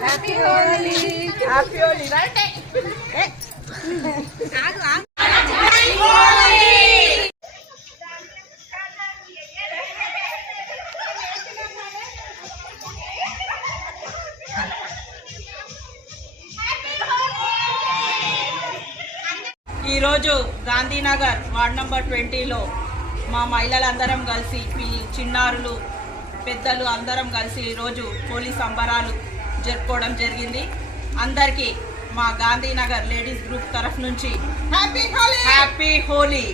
Happy Holi! Happy Holi! Right? ఈరోజు Gandhinagar ward number 20లో మా మహిళలందరం కలిసి చిన్నారులు పెద్దలు అందరం కలిసి ఈరోజు హోలీ సంబరాలు జరుపుకోవడం జరిగింది. అందరికీ మా గాంధీనగర్ లేడీస్ గ్రూప్ తరఫు నుంచి హ్యాపీ హోలీ.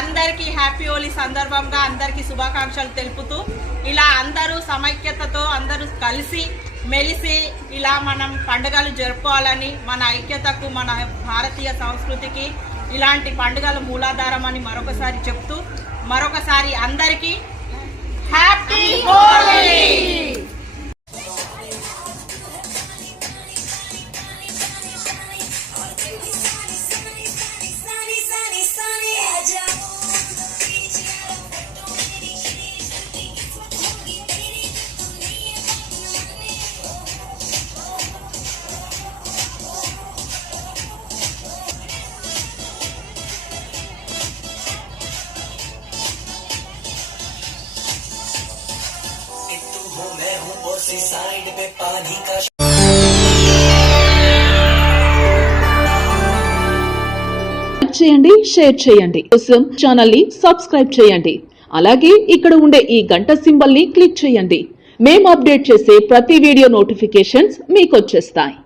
అందరికీ హ్యాపీ హోలీ సందర్భంగా అందరికీ శుభాకాంక్షలు తెలుపుతూ ఇలా అందరూ సమైక్యతతో అందరూ కలిసి మెలిసి ఇలా మనం పండుగలు జరుపుకోవాలని, మన ఐక్యతకు మన భారతీయ సంస్కృతికి ఇలాంటి పండుగల మూలాధారం అని మరొకసారి చెప్తూ మరొకసారి అందరికీ హ్యాపీ హోలీ. साइड पे पानी का చేయండి, షేర్ చేయండి. కోసం ఛానల్ ని సబ్స్క్రైబ్ చేయండి. అలాగే ఇక్కడ ఉండే ఈ గంట సింబల్ ని క్లిక్ చేయండి. మేము అప్డేట్ చేసే ప్రతి వీడియో నోటిఫికేషన్స్ మీకు వచ్చేస్తాయి.